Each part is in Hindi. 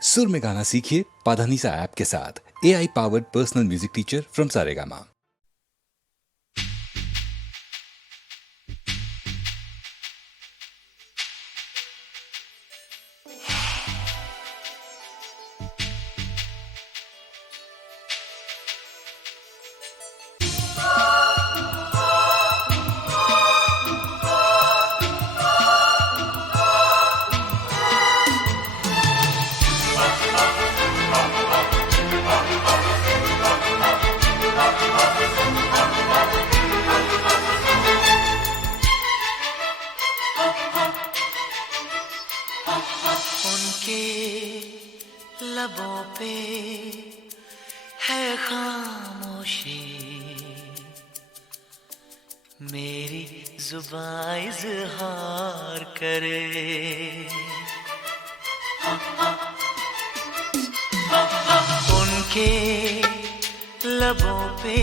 सुर में गाना सीखिए पाधानीसा ऐप के साथ। AI powered personal music teacher from Saregama. उनके लबों पे है खामोशी, मेरी जुबां इज़हार करे। उनके लबों पे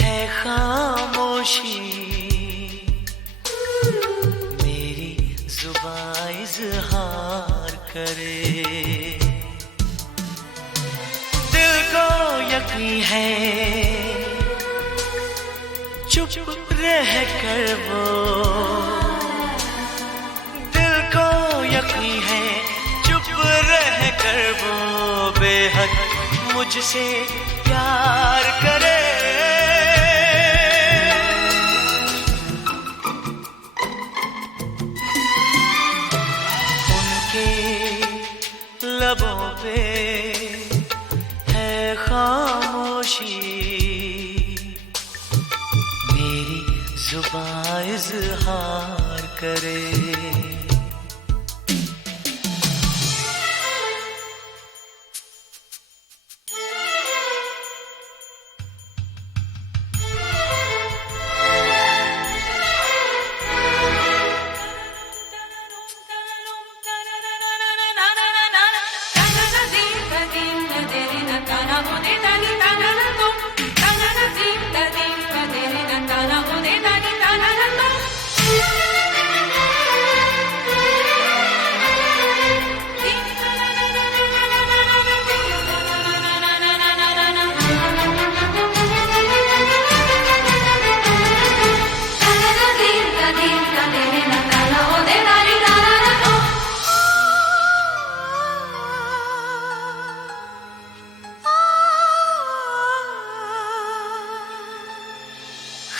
है खामोशी, जुबां इज़हार करे। दिल को यकीन है चुप रह कर वो, दिल को यकीन है चुप रह कर वो बेहद मुझसे प्यार करे। लबों पे है खामोशी, मेरी जुबां इज़हार करे।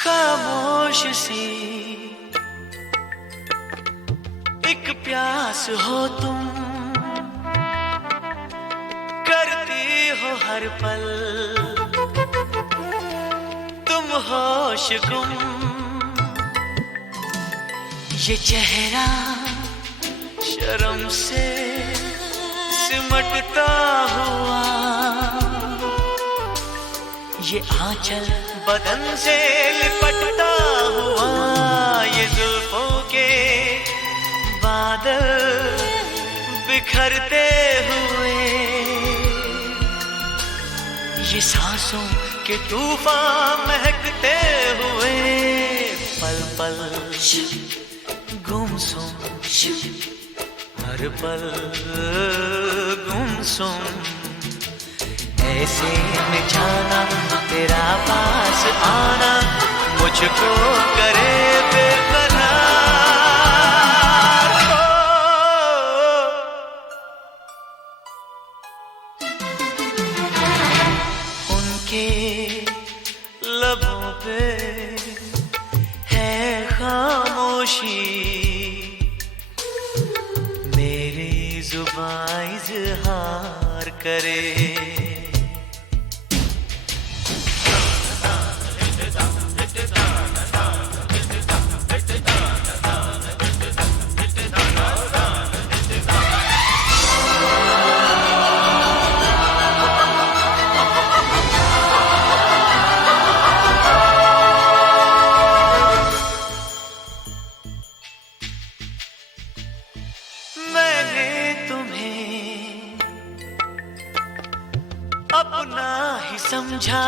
खामोश सी एक प्यास हो तुम, करती हो हर पल तुम होश गुम। ये चेहरा शर्म से सिमटता हुआ, ये आंचल बदन से लिपटता हुआ, ये जुल्फों के बादल बिखरते हुए, ये सांसों के तूफान महकते हुए, पल पल गुमसुम हर पल गुमसुम। ऐसे में जाना तेरा पास आना मुझको करे बेकरार। उनके लबों पे है खामोशी, मेरी जुबां इज़हार करे। अपना ही समझा,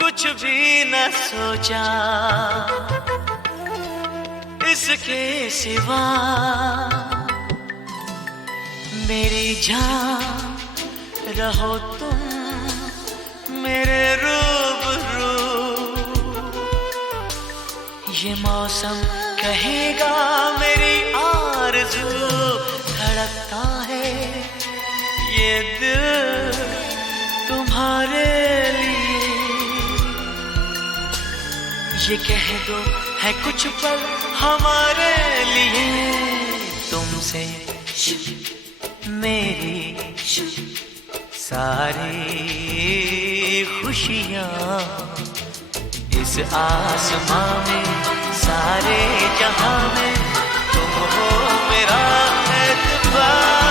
कुछ भी न सोचा इसके सिवा। मेरी जान रहो तुम मेरे रूबरू। ये मौसम कहेगा मेरी आरज़ू, धड़कता है ये दिल तुम्हारे लिए। ये कह दो है कुछ पल हमारे लिए, तुमसे मेरी सारी खुशियाँ इस आसमां में, सारे जहां में तुम हो मेरा एतबार।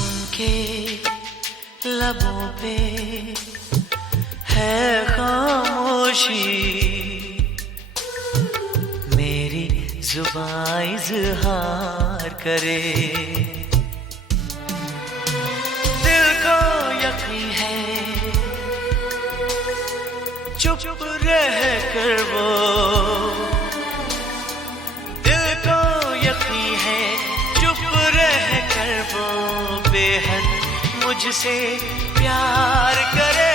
उनके लबों पे है खामोशी, मेरी जुबान इज़हार करे। दिल को यकीन है चुप रह कर वो, दिल को यकीन है चुप रह कर वो बेहद मुझसे प्यार करे।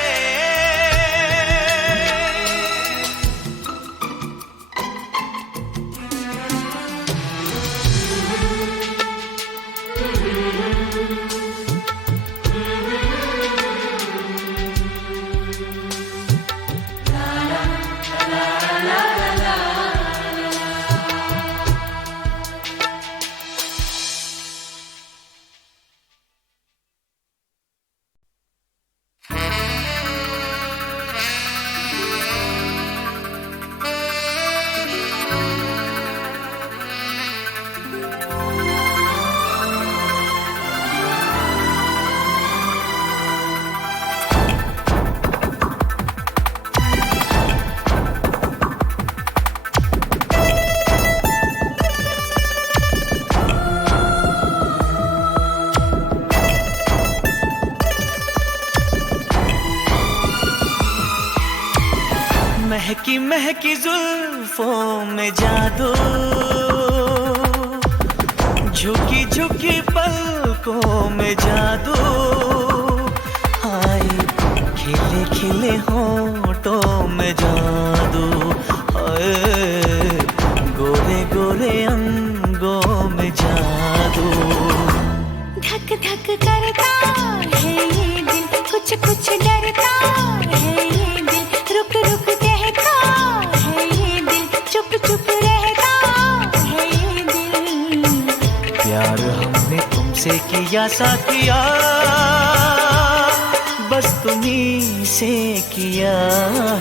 महकी महकी जुल्फों में जादू, झुकी झुकी पलकों में जादू, हाय खिले खिले होठों में जादू, हाय गोरे गोरे अंगों में जादू। धक धक करता है ये दिल, कुछ कुछ डरता है ये दिल, रुक रुक कहता है ये दिल, चुप चुप रहता है ये दिल। प्यार हमने तुमसे किया साथिया, बस तुम्हीं से किया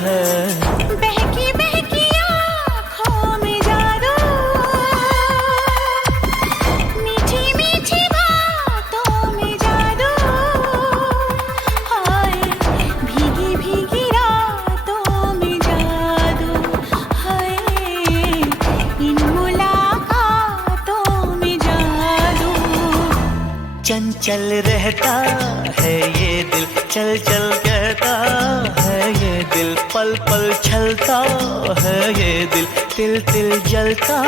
है। बहकी बहकी आँखों में जादू, मीठी मीठी बातों में जादू, हाय भीगी भीगी रातों में जादू, हाय इन मुलाकातों में जादू। चंचल रहता है ये दिल, चल चल कहता है ये दिल, पल पल छलता है ये दिल, तिल तिल जलता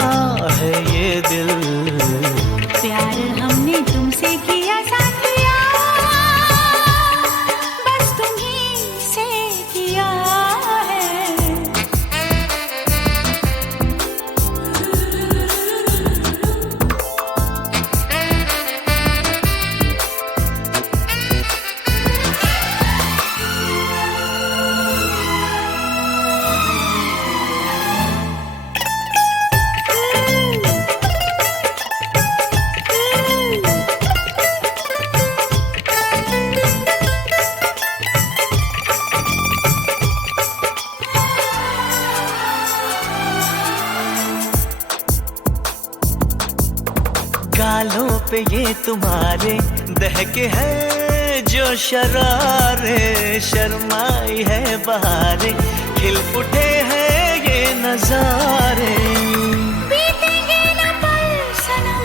है ये दिल। प्यार हमने तुमसे किया साथिया, बस तुम्हीं से किया है। गालों पे ये तुम्हारे दहके हैं जो शरारे, शर्माई है बहारे, खिल उठे हैं ये नजारे। बीतेंगे न पल सनम,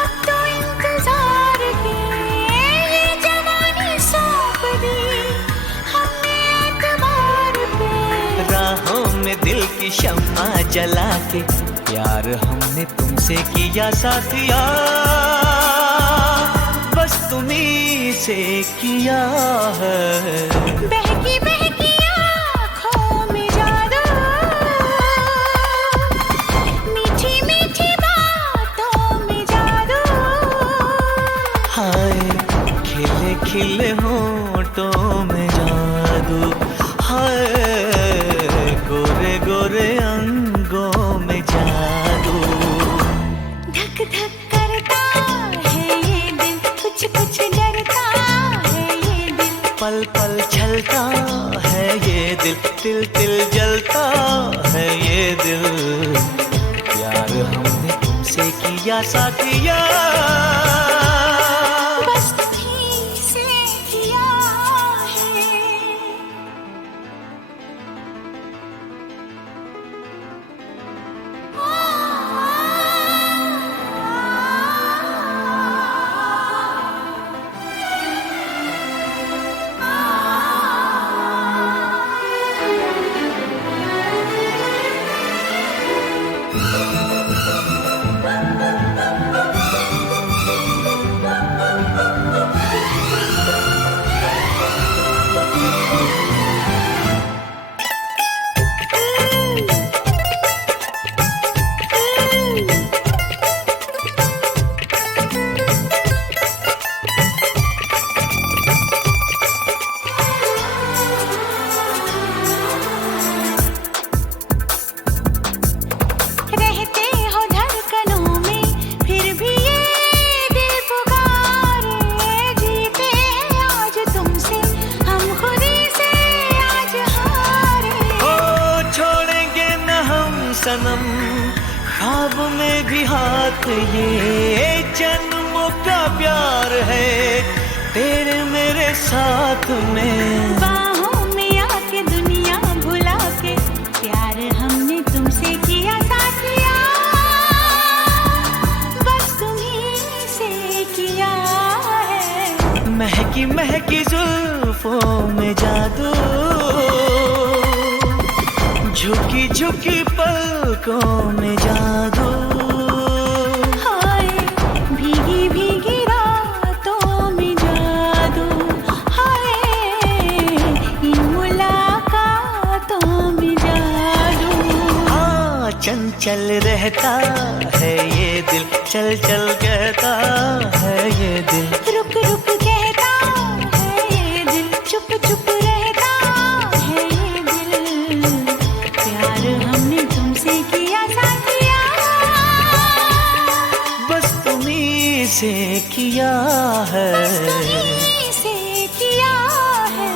अब तो इंतजार के, ये जवानी सौंप दी हमने एतबार पे। राहों की शम्मा जला के प्यार हमने तुमसे किया साथिया, बस तुम्हीं से किया है। बहकी बहकी आँखों में जादू, मीठी मीठी बातों में जादू, हाय खिले खिले होठों में जादू, हाय गोरे गोरे अंगों में जादू। धक धक करता है ये दिल, कुछ कुछ डरता है ये दिल, पल पल छलता है ये दिल, तिल तिल जलता है ये दिल। प्यार हमने तुमसे किया साथिया, बस तुम्हीं से किया है। रहते हो धड़कनों में, फिर भी ये दिल पुकारे, जीते हैं आज तुमसे हम खुदी से आज हारे। ओ छोड़ेंगे न हम सनम ख्वाब में भी हाथ, ये जन्मों का प्यार है तेरे मेरे साथ में। बाहों में आके दुनिया भुला के प्यार हमने तुमसे किया साथिया, बस तुम्हीं से किया है। महकी महकी जुल्फों में जादू, झुकी झुकी पलकों में जादू, हाय भीगी भीगी रातों में जादू, हाय इन मुलाकातों में जादू। हाँ चंचल रहता है ये दिल, चल चल कहता है ये दिल। रुक रुक कहता है ये दिल, चुप चुप रहता है ये दिल, प्यार हमने तुमसे किया साथिया, बस तुम्हीं से किया है। तुम्हीं से किया है।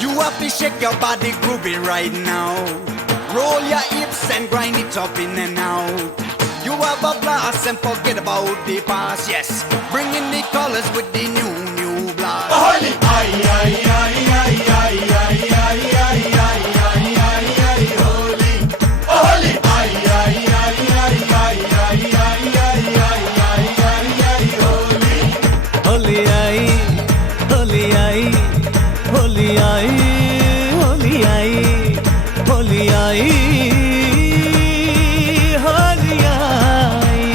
You have to shake your body grooving right now. Roll your hips and grind it up in and out. You have a blast and forget about the past, yes. Bringing the colors with the new blast. Holy! Ay, ay, ay, ay, ay, ay, ay, ay, ay, ay, ay, ay, holy! Holy! Ay, ay, ay, ay, ay, ay, ay, ay, ay, ay, ay, ay, holy! Holi आई, होली आई, होली आई, होली आई, होली आई, होली आई,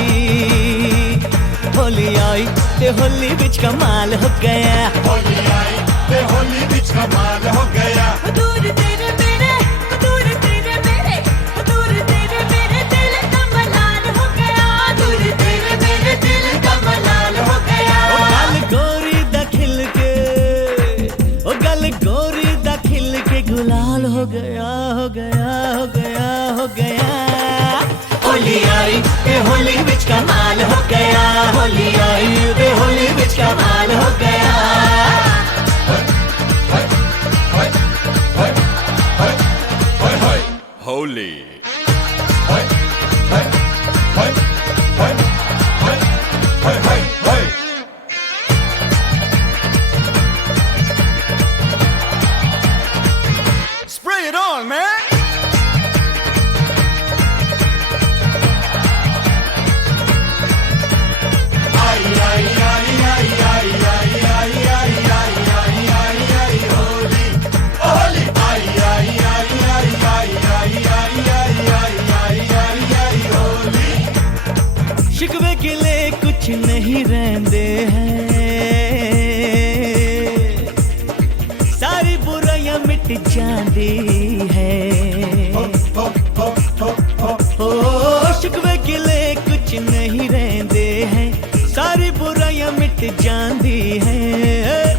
होली आई ते होली बिच कमाल हो गया। होली आई ते होली बिच कमाल हो गया। दूर तेरे मेरे, दूर तेरे मेरे, दूर तेरे मेरे दिल का मलाल हो गया, दूर तेरे मेरे दिल का मलाल हो गया। ओ गल गोरी दा खिल के, ओ गल गोरी दा खिल के गुलाल हो गया, हो गया, हो गया, हो गया। होली आई ते होली बिच कमाल हो गया, होली आई ते होली बिच कमाल हो गया। Holy. Spray it on, man. कुछ नहीं रहंदे हैं, सारी बुराइयां मिट जाती है। ओ शिकवे गिले कुछ नहीं रहंदे हैं, सारी बुराइयां मिट जाती है।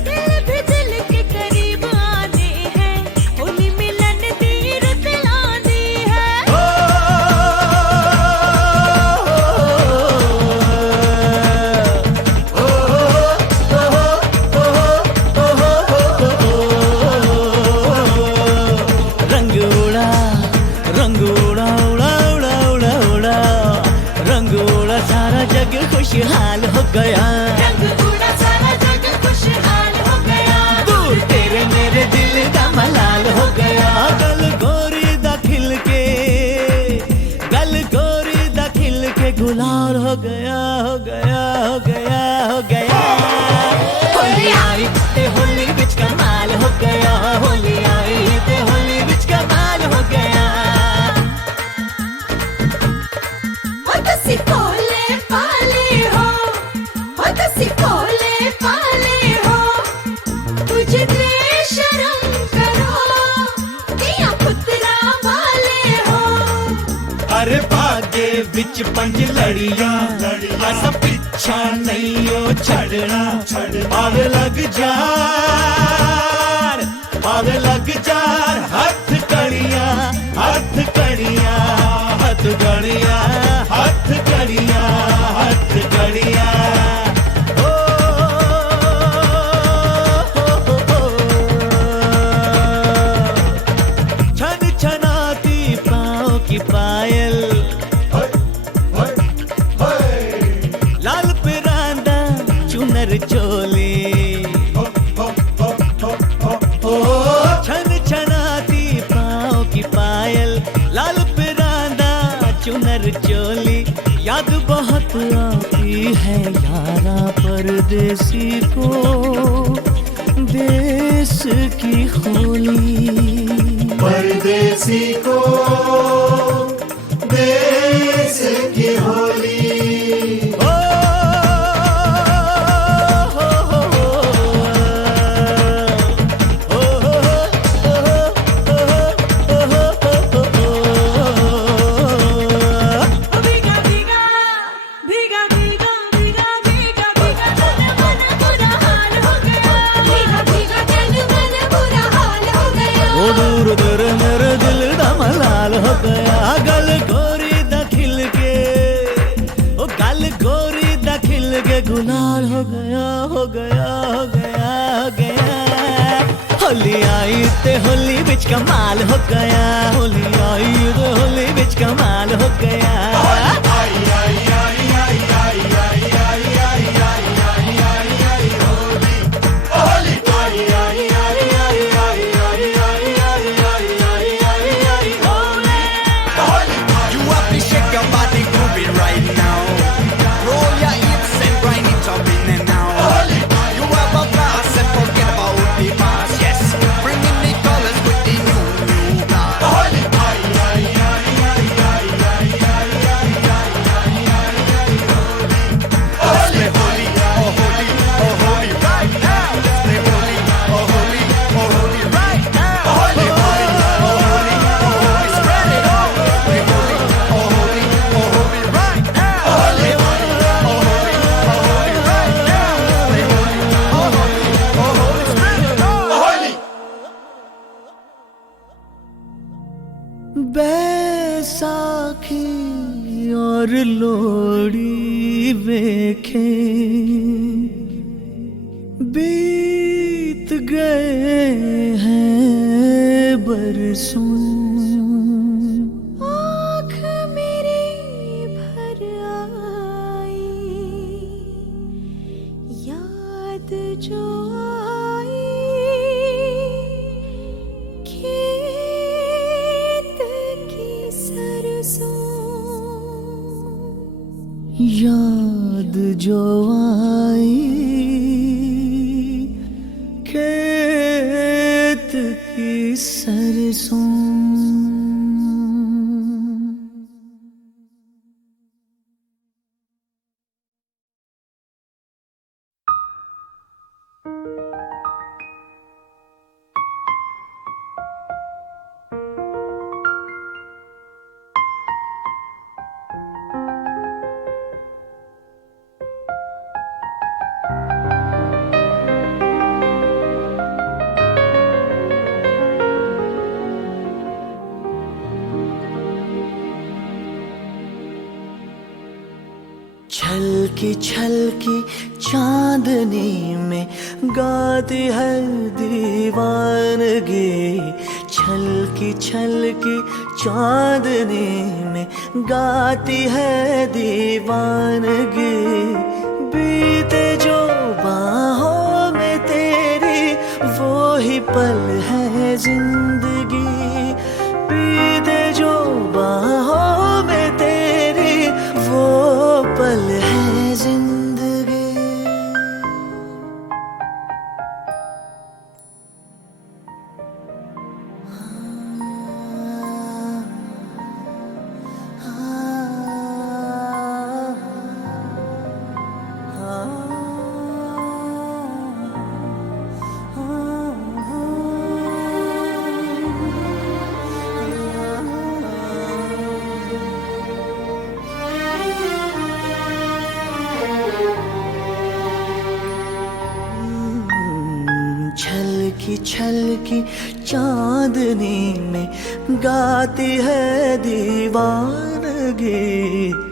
दिल भी दिल के करीब आने हैं, होली मिलन दी रुत लांदी है। रंग उड़ा रंग उड़ा उड़ा उड़ा उड़ा उड़ा, रंग उड़ा सारा जग खुशहाल हो गया। रंग उड़ा सारा जग खुशहाल हो गया। दूर तेरे मेरे दिल का मलाल हो गया। गल गोरी दा खिल के, गल गोरी दा खिल के गुलाल हो गया हो गया हो गया हो गया। होली आई ते होली बिच कमाल हो गया, होली आई ते होली बिच कमाल हो गया। हो तुसी कोले पाले हो, हो तुसी कोले पाले हो, तुझे ते शर्म करो, दिया पुत्रा वाले हो। अरे भागे बिच पंज लड़ियां, असा पिछा नहीं ओ छड़ना। आग लग जार, आग लग जार, हाथ कड़ियां, हाथ कड़ियां, हाथ कड़ियां, हाथ कड़ियां, हाथ कड़ियां। छन छनाती पाँव की पायल, लाल पिरांदा चुनर चोली। ओ छन छनाती पाँव की पायल, लाल पिरांदा चुनर चोली। याद बहुत आती है यारा परदेसी को, देश की होली। परदेसी को देश की होली। भीगा भीगा भीगा भीगा भीगा भीगा भीगा तन मन बुरा हाल हो गया। भीगा भीगा तन मन बुरा हाल हो गया। ओ दूर दूर मेरे दिल दा मलाल हो गया। गल गोरी दा खिल के, ओ गल गोरी दा खिल के गुलाल हो गया हो गया हो गया हो गया। होली आई ते होली बिच कमाल हो गया, होली आई ते होली बिच कमाल हो गया। You have to shake your body, groove it right now. Roll your hips and grind it up in and out. You have a blast and forget about the past. Yes, bring in the colors with the new blast. Let's play holy, oh holy, oh holy right now. Let's play holy, oh holy, oh holy right now. Holy, holy, oh holy, oh holy, spread it all. Let's play holy, oh holy, oh holy right now. Holy, holy, oh holy, oh holy right now. Let's play holy, oh holy, oh holy, spread it all. Holy. Baisakhi और लोड़ी वेखे बीत गए हैं बरसों। आँख मेरी भर आई, याद जो आई, खेत की सरसों। याद जो आई खेत की सरसों। छलकी छलकी चांदनी में गाती है दीवानगी, छलकी छलकी चांदनी में गाती है दीवानगी। बीते जो बाहों में तेरी वो ही पल है जिंदगी, बीते जो बाहों में तेरी वो पल है जिंदगी। छलकी छलकी चांदनी में गाती है दीवानगी,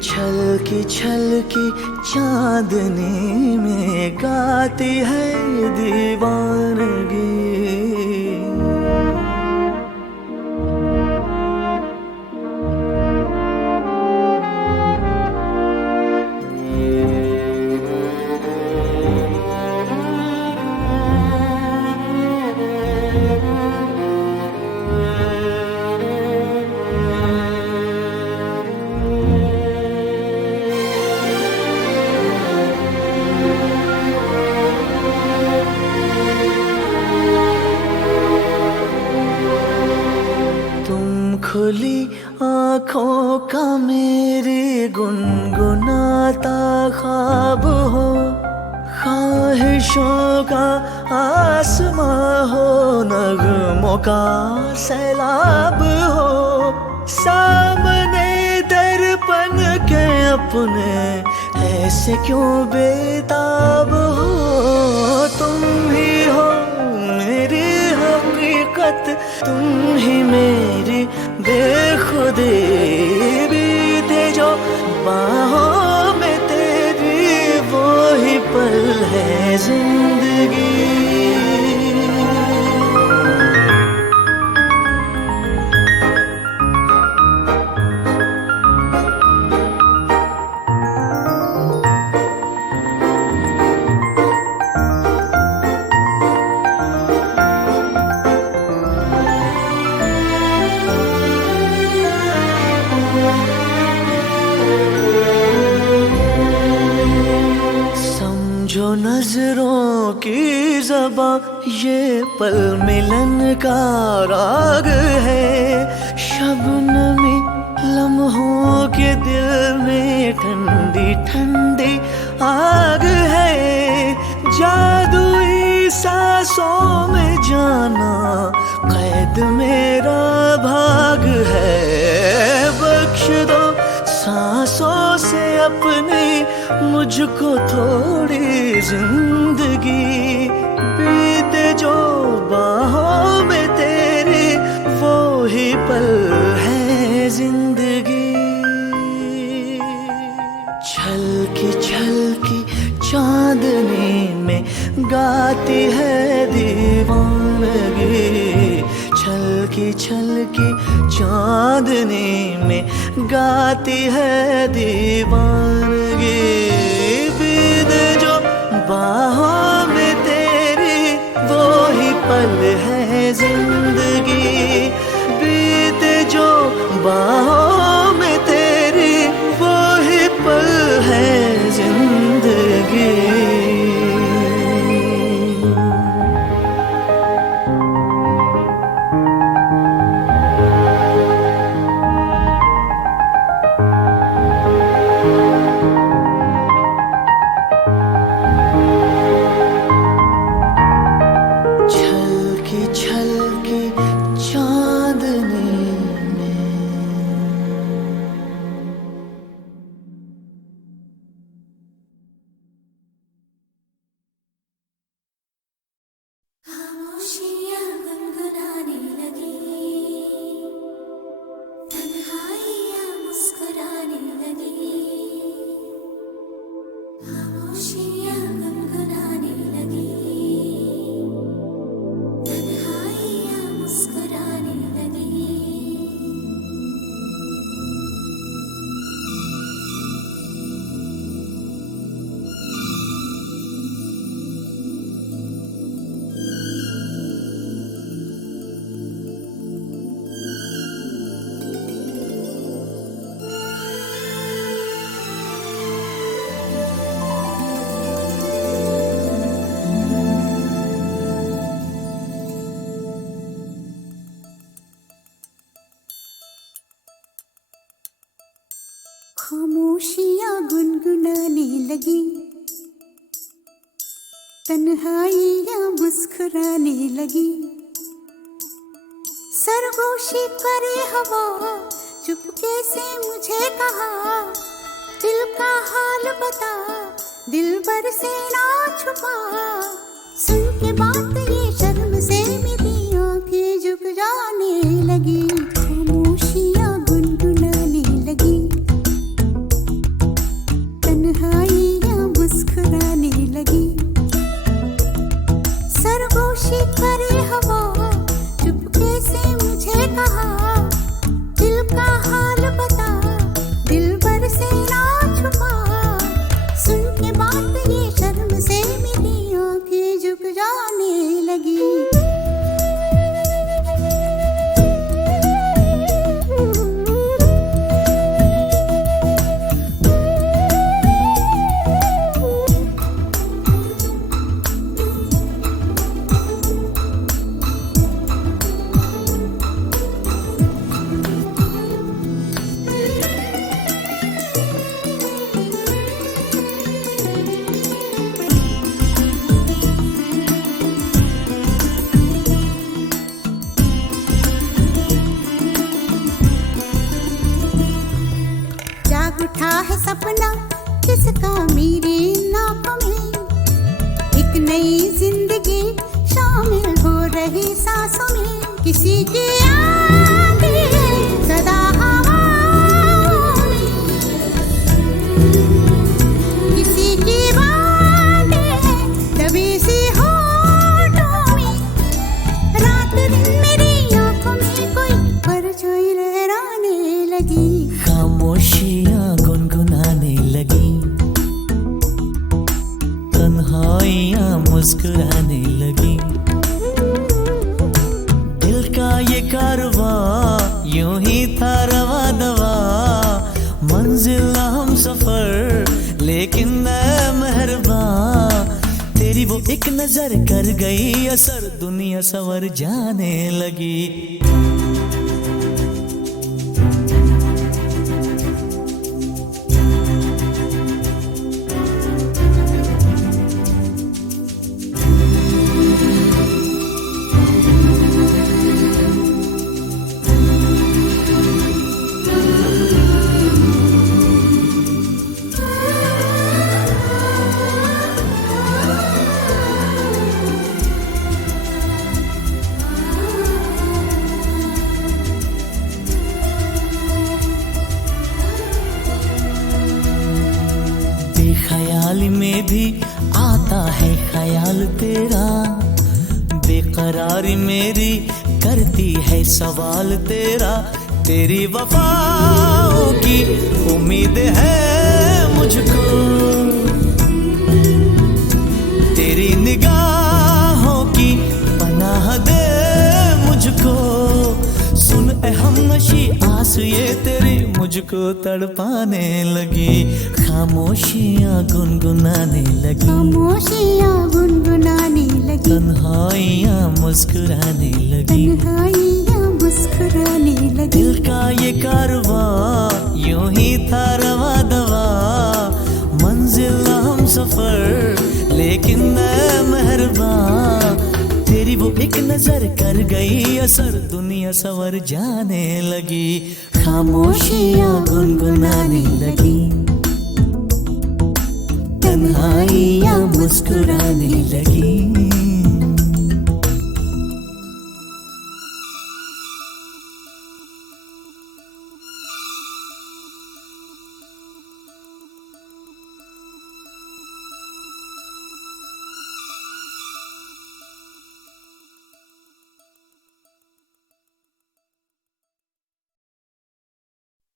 छलकी छलकी चांदनी में गाती है दीवानगी। खुली आँखों का मेरी गुनगुनाता ख्वाब हो, ख्वाहिशों का आसमां हो, नगमों का सैलाब हो। सामने दर्पण के अपने ऐसे क्यों बेताब हो, तुम ही हो मेरी हकीकत, तुम ही मेरी बेखुदी। बीते जो बाहों में तेरी वो ही पल है जिंदगी। समझो नजरों की ज़बां ये पल मिलन का राग है, शबनमी लम्हों के दिल में ठंडी ठंडी आग है। जादुई सांसों में जाना कैद मेरा भाग है, बख्श दो सांसों से अपनी मुझको थोड़ी जिंदगी। बीते जो बाहों में तेरी वो ही पल है जिंदगी। छलकी छलकी चांदनी में गाती है दीवानगी, छलकी छलकी चांदनी में गाती है दीवानगी। बीत जो बाहों में तेरी वो ही पल है जिंदगी, बीत जो बाहों में तेरी वो ही पल है जिंदगी। खामोशियाँ गुनगुनाने लगी, तन्हाइयाँ मुस्कुराने लगी। सरगोशी करे हवा, चुपके से मुझे कहा, दिल का हाल बता, दिल भर से ना छुपा। सुन के बात ये शर्म से मेरी आंखें झुक जाने लगी, खामोशियाँ गुनगुनाने लगी, तन्हाइयाँ मुस्कुराने लगी। सरगोशी करे हवा, चुपके से मुझे कहा, दिल का हाल बता, दिल भर से ना छुपा। सुन के बात ये शर्म से मेरी आंखें झुक जाने लगी। उठा है सपना किसका मेरे नाकों में, एक नई जिंदगी शामिल हो रही सांसों में। किसी की आंधी सदा हवाओं में, किसी की बातें दबी सी होठों में। रात दिन मेरी आंखों में कोई परछाई लहराने लगी, खामोशियाँ गुनगुनाने लगी, तन्हाइयाँ मुस्कुराने लगी। दिल का ये कारवां यूं ही था रवा दवा, मंजिल हम सफर लेकिन मैं मेहरबान। तेरी वो एक नजर कर गई असर, दुनिया संवर जाने लगी। ख्याल में भी आता है ख्याल तेरा, बेकरारी मेरी करती है सवाल तेरा। तेरी वफाओं की उम्मीद है मुझको, तेरी निगाहों की पनाह दे मुझको। सुन ए हमनशी आस ये तेरी मुझको तड़पाने लगी, खामोशियाँ गुनगुनाने लगी, खामोशियाँ गुनगुनाने लगी, तन्हाइयाँ मुस्कुराने लगी, तन्हाइयाँ मुस्कुराने लगी। दिल का ये कारवां यूं ही था रवा दवा, मंजिल हम सफर लेकिन मैं मेहरबान। तेरी वो एक नजर कर गई असर, दुनिया संवर जाने लगी, खामोशियाँ गुनगुनाने लगी, तन्हाइयाँ मुस्कुराने लगी।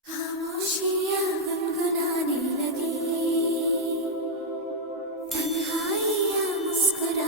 खामोशियाँ गुनगुनाने लगी, तन्हाइयाँ मुस्कुरा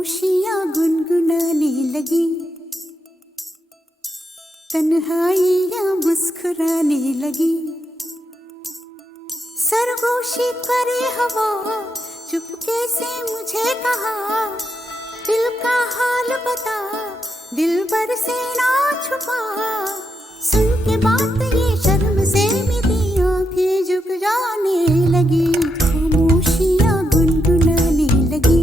खामोशियाँ गुनगुनाने लगी, तन्हाइयाँ मुस्कुराने लगी। सरगोशी करे हवा, चुपके से मुझे कहा, दिल का हाल बता, दिलबर से ना छुपा। सुन के बात ये शर्म से मेरी आंखें झुक जाने लगी, खामोशियाँ गुनगुनाने लगी,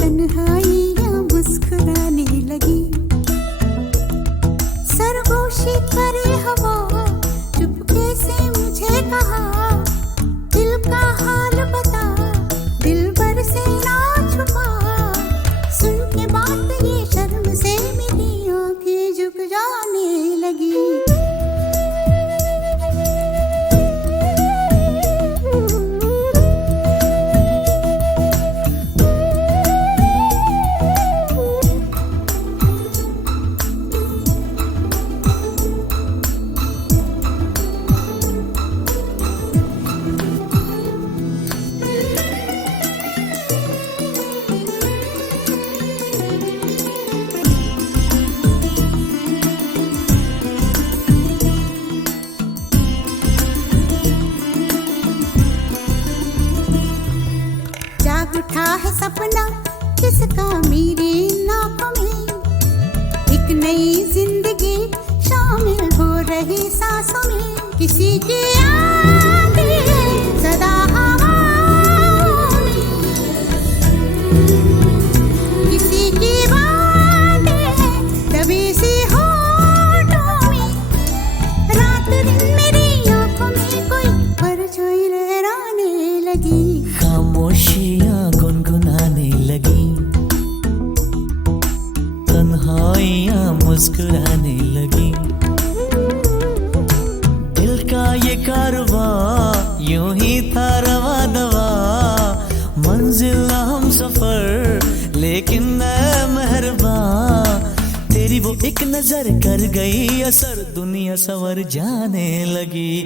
तन्हाइयाँ मुस्कुराने लगी। सरगोशी करे हवा, चुपके से मुझे कहा, दिल का हाल बता, दिलबर से ना छुपा। सुन के बात ये शर्म से मेरी आंखें झुक जाने लगी। जाग उठा है सपना किसका मेरे नाकों में, एक नई जिंदगी शामिल हो रही सांसों में। किसी की आंधी है सदा हवाओं में, किसी की बातें है दबी सी होठों में। रात दिन मेरी आंखों में कोई परछाई लहराने लगी, खामोशियाँ गुनगुनाने लगी, तन्हाइयाँ मुस्कुराने लगी। दिल का ये कारवां यूं ही था रवा दवा, मंजिल हम सफर लेकिन मैं मेहरबान। तेरी वो एक नजर कर गई असर, दुनिया सवर जाने लगी।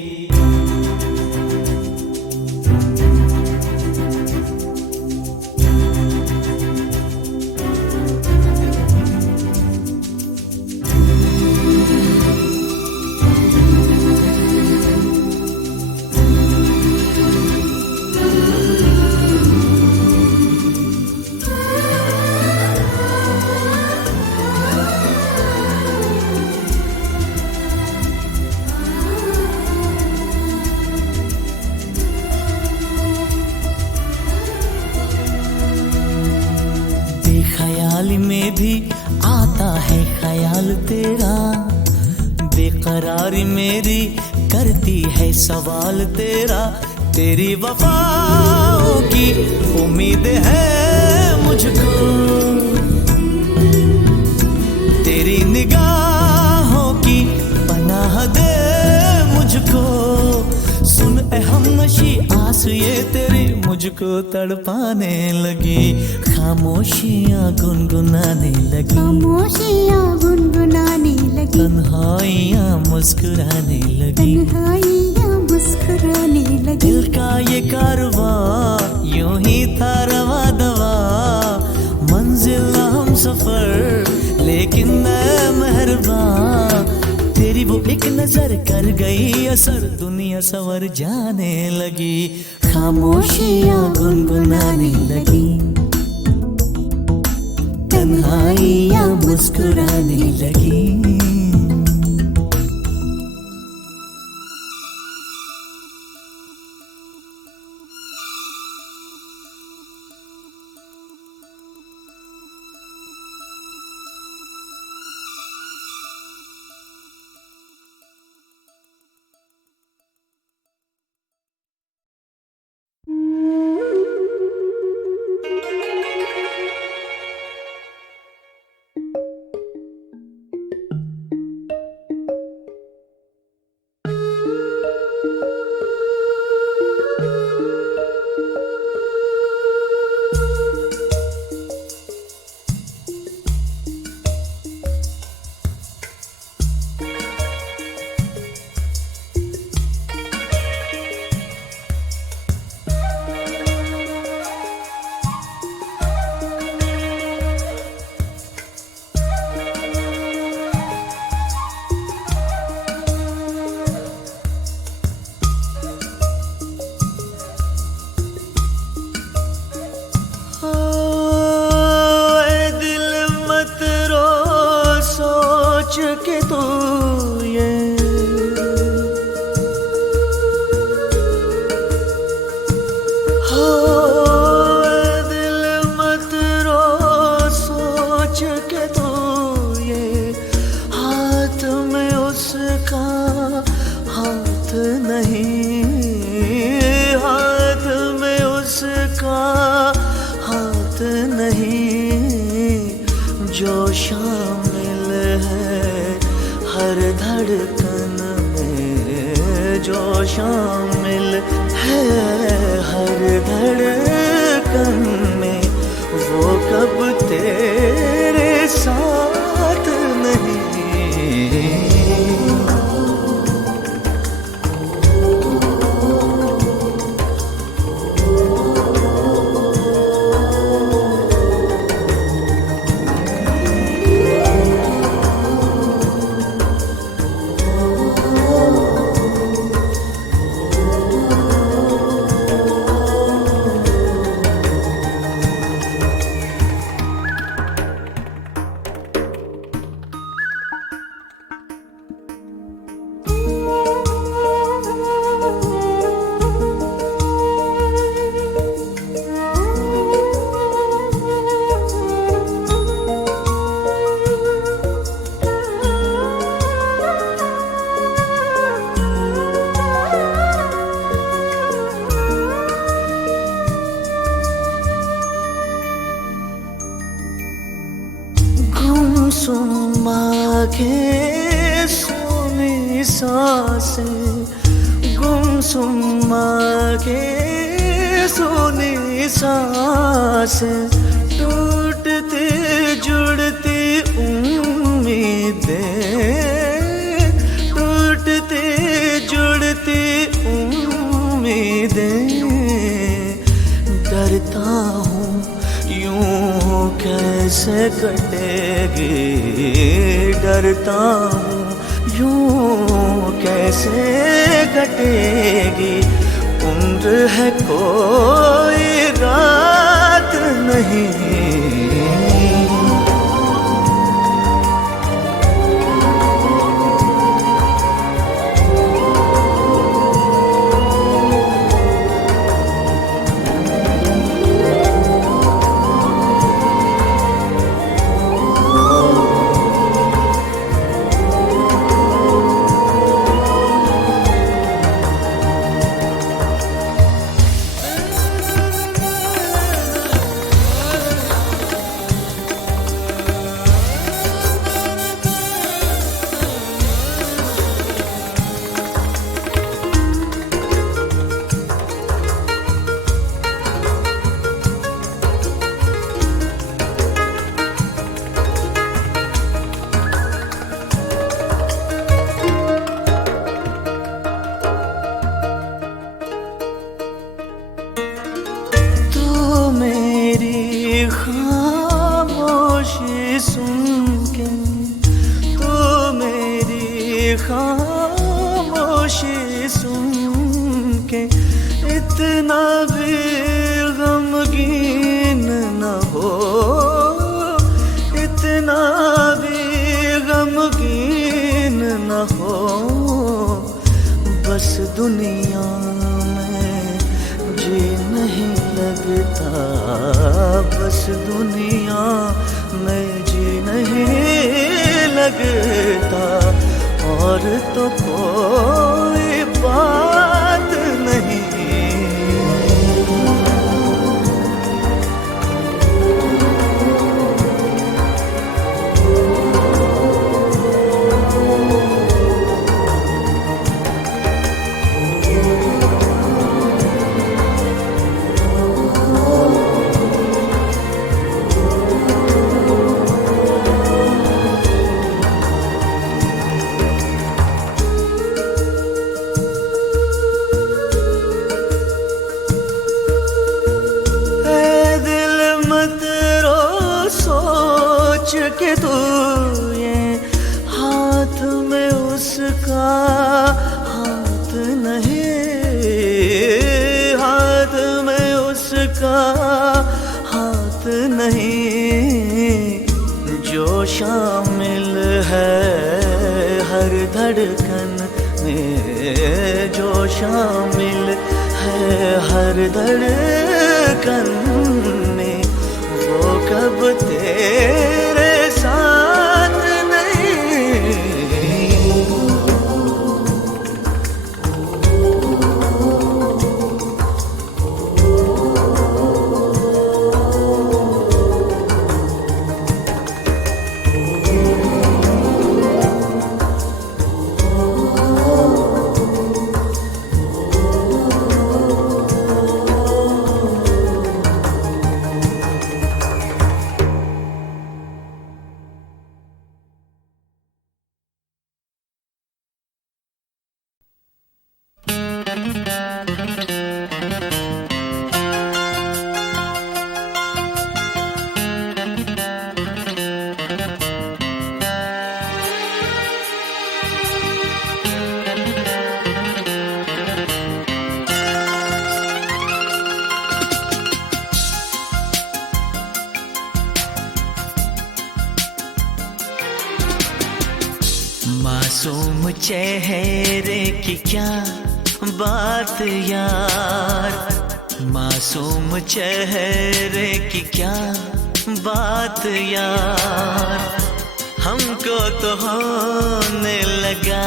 बेख्याली में भी आता है ख्याल तेरा, बेकरारी मेरी करती है सवाल तेरा। तेरी वफाओं की उम्मीद है मुझको, तेरी निगाहों की पनाह दे मुझको। सुन ए हमनशी आस ये तेरी मुझको तड़पाने लगी, खामोशियाँ गुनगुनाने लगी, खामोशियाँ गुनगुनाने लगी, तन्हाइयाँ मुस्कुराने लगी। तन्हाइयाँ मुस्कुराने लगी। दिल का ये कारवां यूं ही था रवा दवा, मंजिल हम सफर लेकिन मैं मेहरबान। तेरी वो एक नजर कर गई असर, दुनिया सवर जाने लगी, खामोशियाँ गुनगुनाने लगी, तन्हाइयाँ मुस्कुराने लगी। नहीं, हाथ में उसका हाथ नहीं, जो शामिल है हर धड़कन में, जो शामिल है हर धड़कन में, वो कब तेरे साथ नहीं। गुमसुम आँखें सोनी सांसें, गुमसुम आँखें सोनी सांसें, टूटती जुड़ती उम्मीदें, टूटती जुड़ती उम्मीदें, डरता हूँ यूं कैसे कटेगी, डरता हूँ यूं कैसे कटेगी, उम्र है कोई रात नहीं। खामोशी सुन के, तो मेरी खामोशी सुन के, इतना भी गमगीन न हो, इतना भी गमगीन न हो, बस दुनिया में जी नहीं लगता, बस दुनिया में जी नहीं लगता, और तो कोई बात नहीं। के तू ये हाथ में उसका हाथ नहीं, हाथ में उसका हाथ नहीं, जो शामिल है हर धड़कन में, जो शामिल है हर धड़कन में, वो कब तेरे साथ नहीं। चेहरे की क्या बात यार, मासूम चेहरे की क्या बात यार, हमको तो होने लगा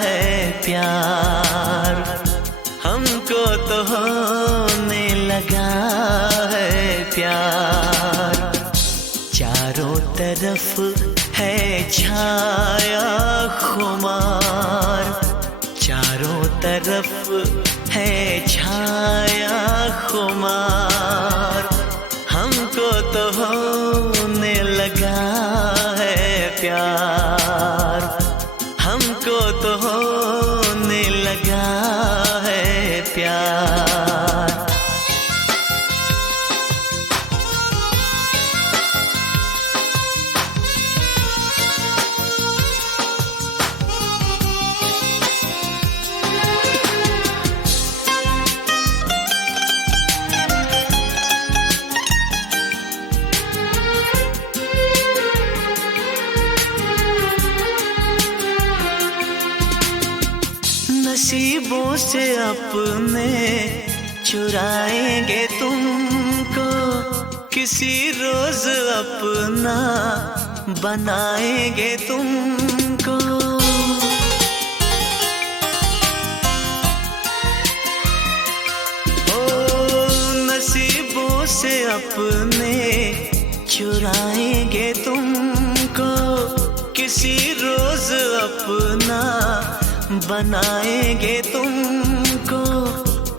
है प्यार, हमको तो होने लगा है प्यार। चारों तरफ है छाया खुमार, चारों तरफ है छाया खुमार, हमको तो होने लगा है प्यार, हमको तो होने लगा है प्यार। नसीबों से अपने चुराएंगे तुमको, किसी रोज अपना बनाएंगे तुमको। ओ नसीबों से अपने चुराएंगे तुमको, किसी रोज अपना बनाएंगे तुमको,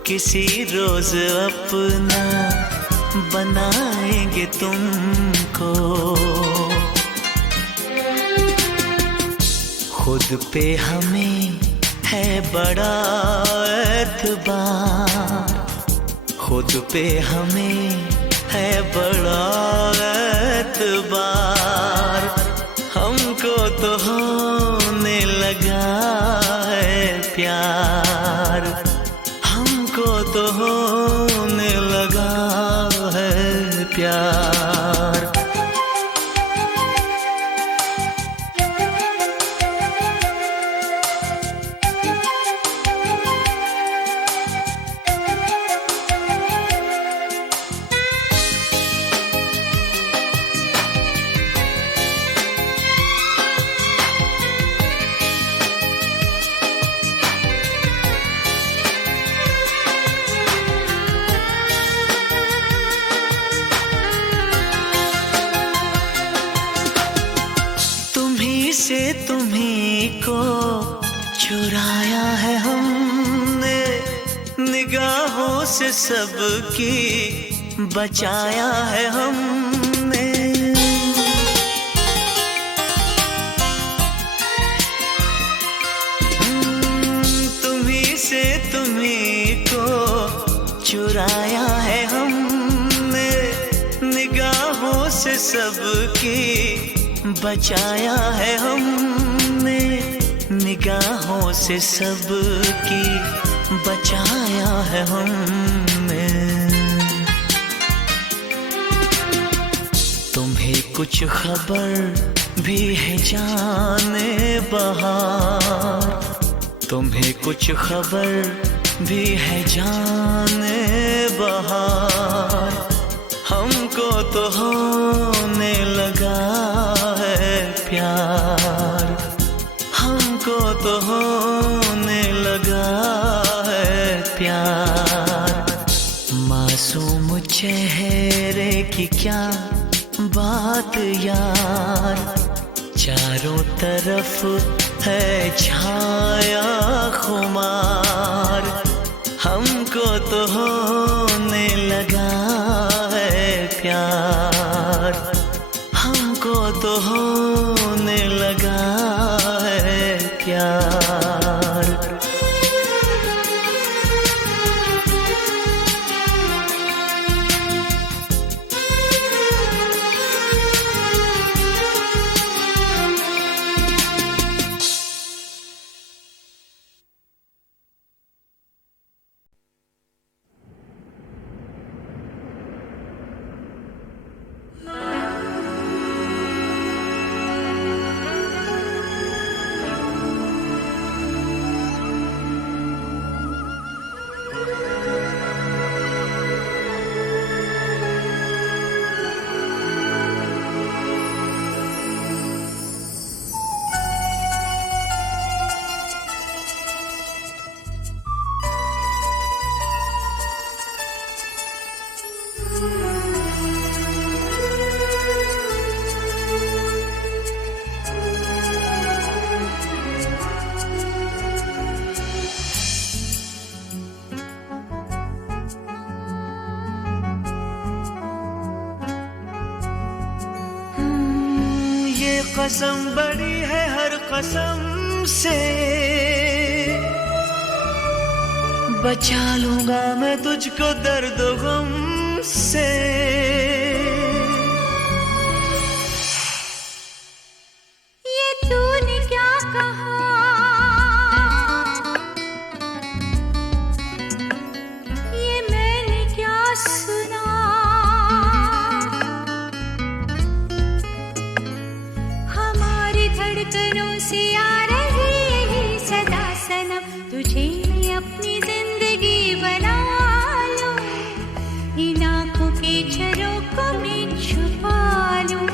किसी रोज अपना बनाएंगे तुमको। खुद पे हमें है बड़ा एतबार, खुद पे हमें है बड़ा एतबार, हमको तो होने लगा है प्यार, हमको तो होने लगा है प्यार। से तुम्ही को चुराया है हमने, निगाहों से सबकी बचाया है हमने। तुम्ही से तुम्ही को चुराया है हमने, निगाहों से सबकी बचाया है हमने, निगाहों से सबकी बचाया है हमने। तुम्हें कुछ खबर भी है जाने बहार, तुम्हें कुछ खबर भी है जाने बहार, हमको तो होने लगा है प्यार, हमको तो होने लगा है प्यार। मासूम चेहरे की क्या बात यार, चारों तरफ है छाया खुमार, हमको तो होने लगा है प्यार, हमको तो होने लगा है प्यार। कसम बड़ी है हर कसम से, बचा लूंगा मैं तुझको दर्द गम से। ये तूने क्या कहा, ये मैंने क्या सुना, हमारी धड़कनों से आ रही सदा सनम, तुझे मैं अपनी जिंदगी बना लूं, इन आँखों के झरोखों में छुपा लूं,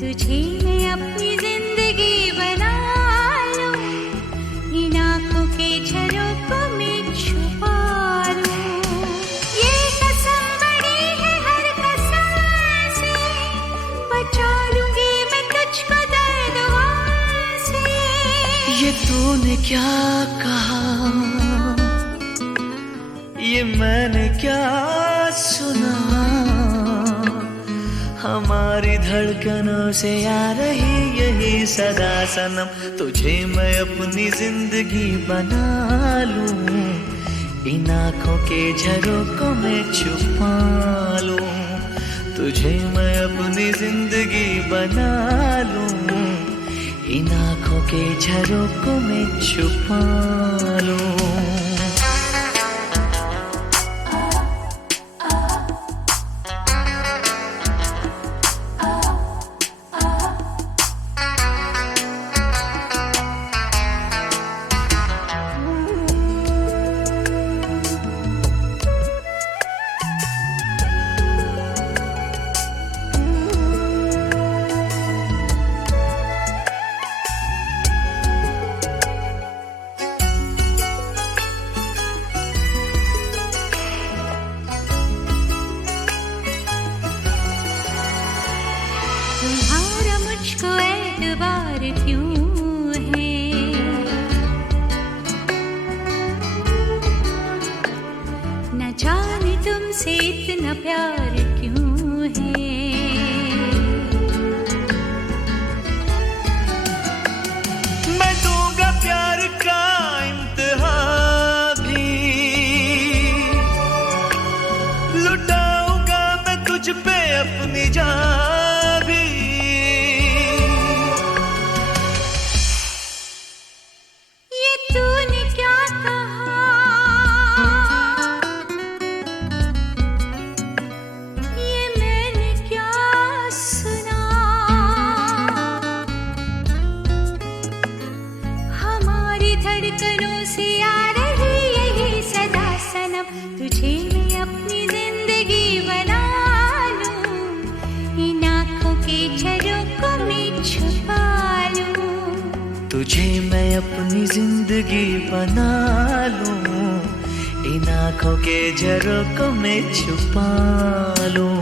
तुझे मैं अपनी जिंदगी बना लूं, इन आँखों के झरोखों में छुपा लूं। ये कसम बड़ी है हर कसम से, बचा लूंगी मैं तुझको दर्द गम से। ये तूने क्या कहा, ये मैंने क्या सुना, हमारी धड़कनों से आ रही यही सदा सनम, तुझे मैं अपनी जिंदगी बना लूं, इन आँखों के झरोखों में छुपा लूं, तुझे मैं अपनी जिंदगी बना लूं, इन आँखों के झरोखों में छुपा लूं। तुम्हारा मुझको एतबार क्यों है, न जाने तुमसे इतना प्यार क्यों है। मैं दूंगा प्यार का इम्तिहा भी, लुटाऊंगा मैं तुझ पे अपनी जान भी। ये तूने क्या कहा, ये मैंने क्या सुना, हमारी धड़कनों से आ रही यही सदा सनम, तुझे मैं अपनी जिंदगी बना लूं, इन आँखों के झरोखों में छुपा लूं, तुझे मैं अपनी जिंदगी बना लूं, इन आँखों के झरोखों में छुपा लूं।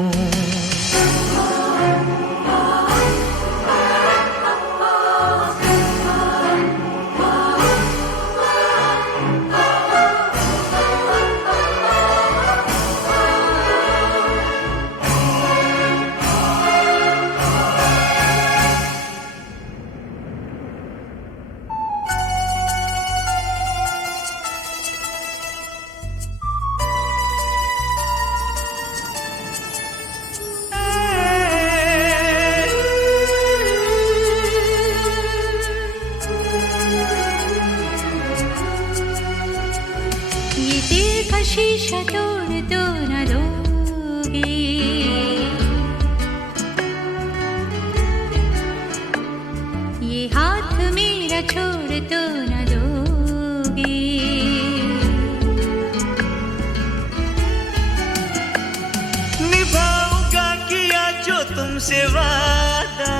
ये दिल का शीशा तोड़ दो न दोगे, ये हाथ मेरा छोड़ दो न दोगे, निभाऊंगा किया जो तुमसे वादा,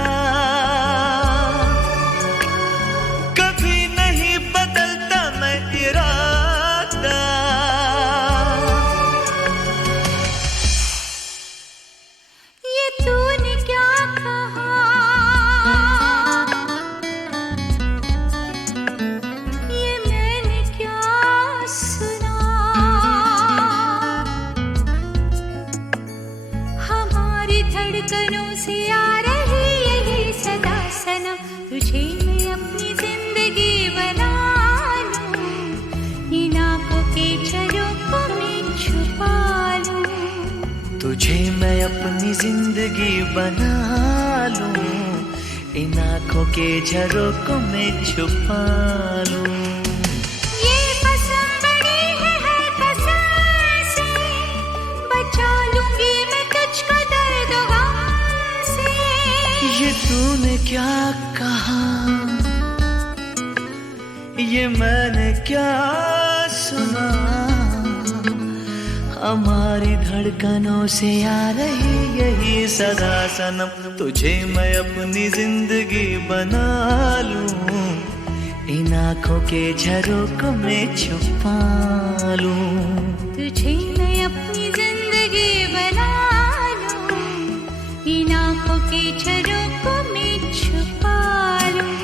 कभी नहीं बदलता मैं इरादा। ये तूने क्या कहा, ये मैंने क्या सुना, हमारी धड़कनों से आ रही यही सदा के झरोखों में छुपा लूं। तुझे मैं अपनी जिंदगी बना लूं, इन आँखों के झरोखों में छुपा लूं। ये कसम बड़ी है हर कसम से, बचा लूंगी मैं तुझको दर्द गम से। ये तूने क्या कहा, ये मैंने क्या सुना, हमारी धड़कनों से आ रही यही सदा सनम। तुझे मैं अपनी जिंदगी बना लूं, इन आँखों के झरोखों में छुपा लूं। तुझे मैं अपनी जिंदगी बना लूं, इन आँखों के झरोखों में छुपा लूं।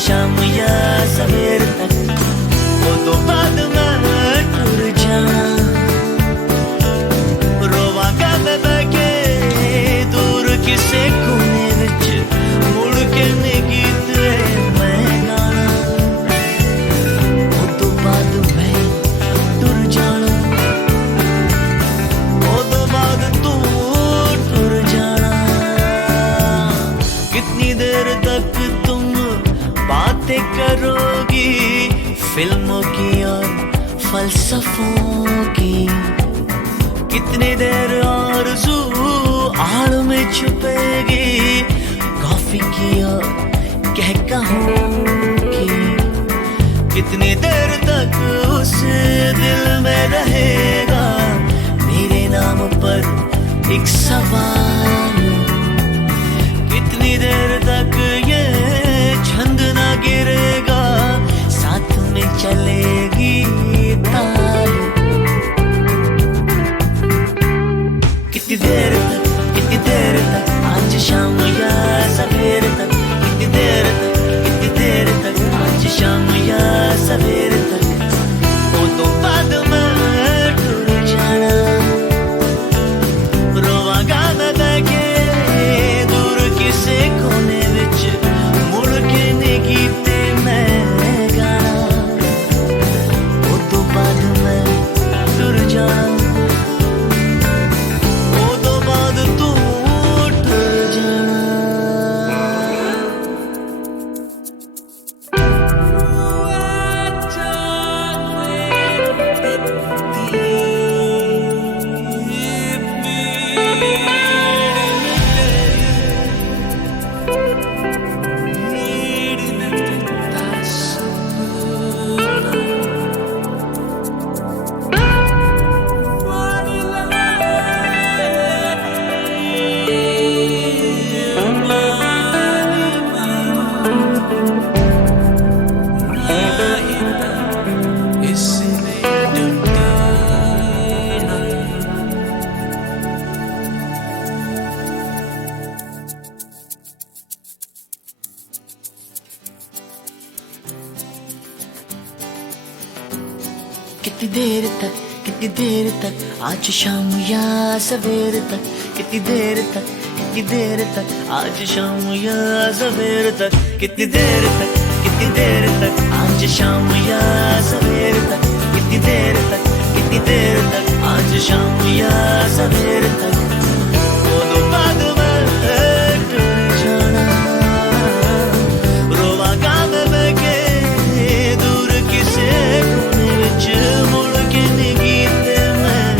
शाम या सवेर तक, वो तो बाद मैं टूर जाना। रोवांगा मैं बैठे दूर किसे कोने विच, मुड़ के नहीं गीत मैं गाना। वो तो बाद मैं टूर जाना, वो तो बाद तू टूर जाना। कितनी देर तक तुम बातें करोगी फिल्मों की और फलसफों की। कितनी देर आरज़ू आड़ में छुपेगी कॉफी की और कहकहों की। कितनी देर तक उस दिल में रहेगा मेरे नाम पर एक सवाल। कितनी देर तक ये छंद ना गिरेगा, साथ में चलेगी ताल। कितनी देर तक आज शाम या सवेर तक। कितनी देर तक आज शाम या सवेर तक, वो तो बाद में टूर जाना। रोवांगा मैं कितनी देर तक आज शाम या सवेर तक, कितनी देर तक आज शाम या सवेर तक, कितनी देर तक आज शाम या सवेर तक, कितनी देर तक आज शाम या सवेर तक। वो तो बाद में टूट जाना, रोवा काम में के दूर किसे कोने विच मुड़ के गीत मैं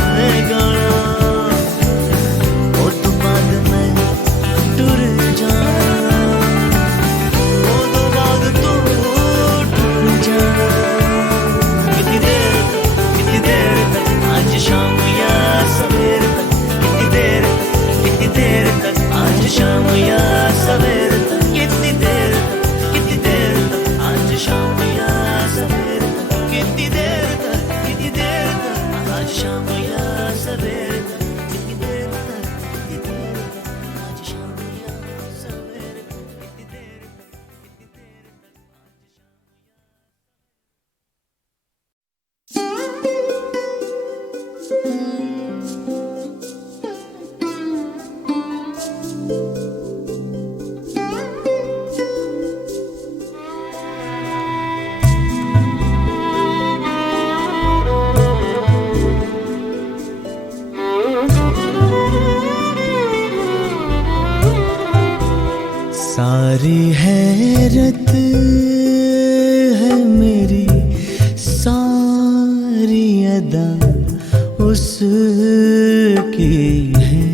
गाना। वो तो बाद में टूट जाना, वो तो बाद तू टूट जाना। कितनी देर तक आज शाम या सवेर तक, कितनी देर तक आज शाम या सवेर तक, कितनी देर तक आज शाम या सवेर तक, कितनी देर तक आज शाम या सवेर तक, कितनी देर तक आज शाम या सवेर तक, कितनी देर तक सारी हैरत है मेरी, सारी अदा उसकी है।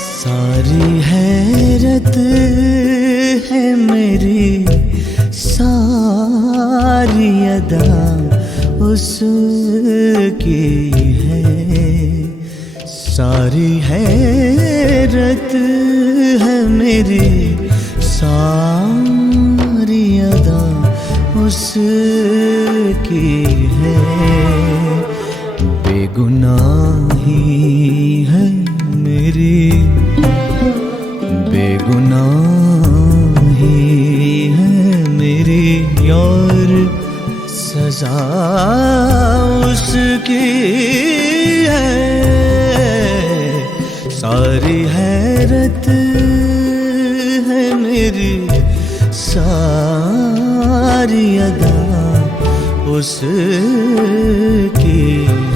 सारी हैरत है मेरी, सारी अदा उसकी है। सारी हैरत है मेरी, सारी अदा उसकी है। बेगुनाही है मेरी, बेगुनाही है मेरी और सजा उसकी है। सारी हैरत है मेरी, सारी अदा उसकी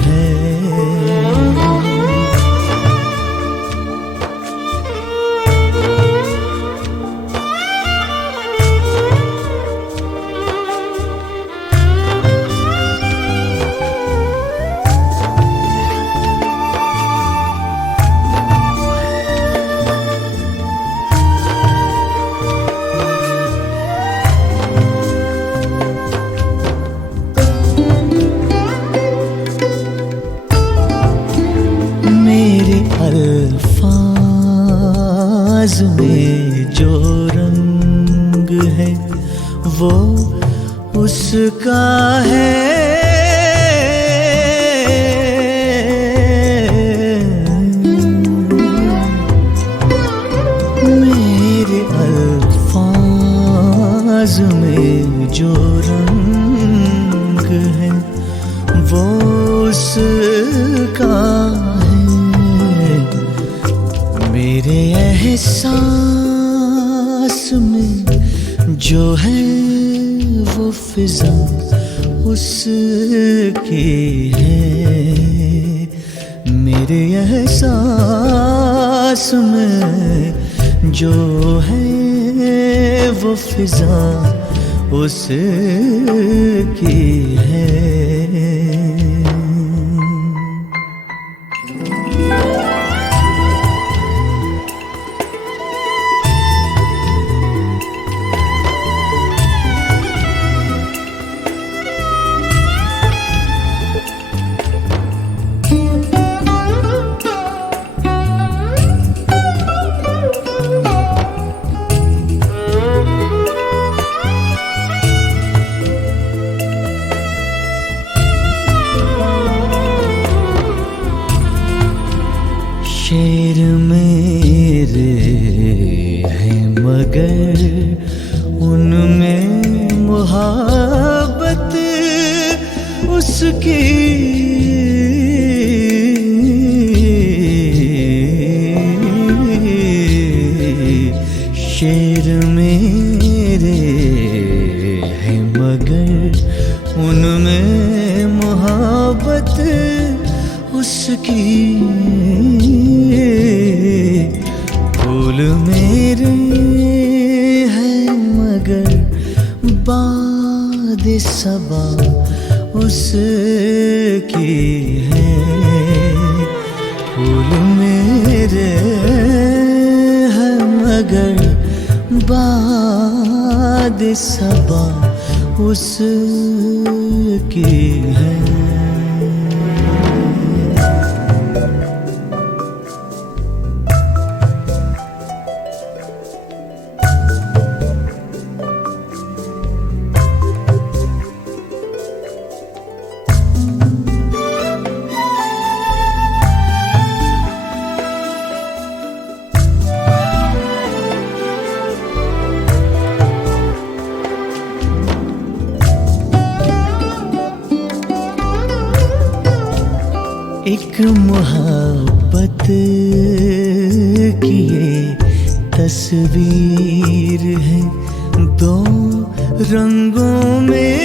है। अल्फाज में जो रंग है वो उसका है। मेरे अल्फाज में जो रंग है वो उसका है। मेरे एहसास में जो है वो फिजा उसकी है। मेरे एहसास में जो है वो फिजा उसकी है। मोहब्बत उसकी शेर मेरे हैं मगर उनमें मोहब्बत उसकी। फूल मेरे हैं मगर बाद सबा उसकी है। फूल मेरे हैं मगर बाद सबा उसकी है। एक मोहब्बत की ये तस्वीर है दो रंगों में।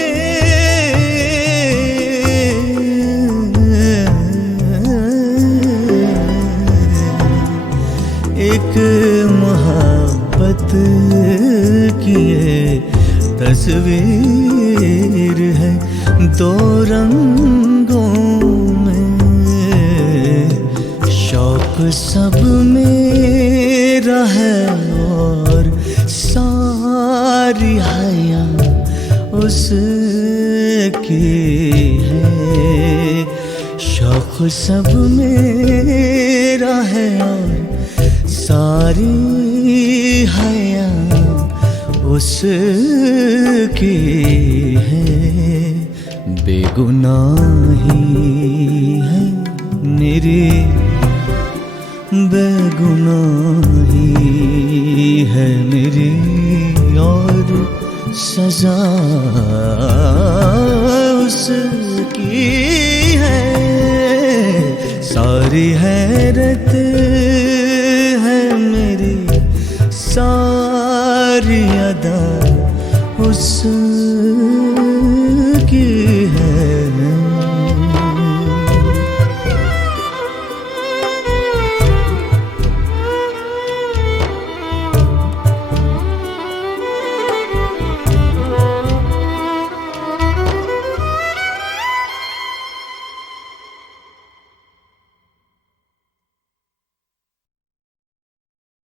एक मोहब्बत की ये तस्वीर है दो रंगों में। शौक सब मेरा है और सारी हया उसकी है। शौक सब मेरा है और सारी हया उसकी है। बेगुनाही है मेरी बेगुनाही है मेरी और सजा उसकी है। सारी हैरत है मेरी सारी अदा उस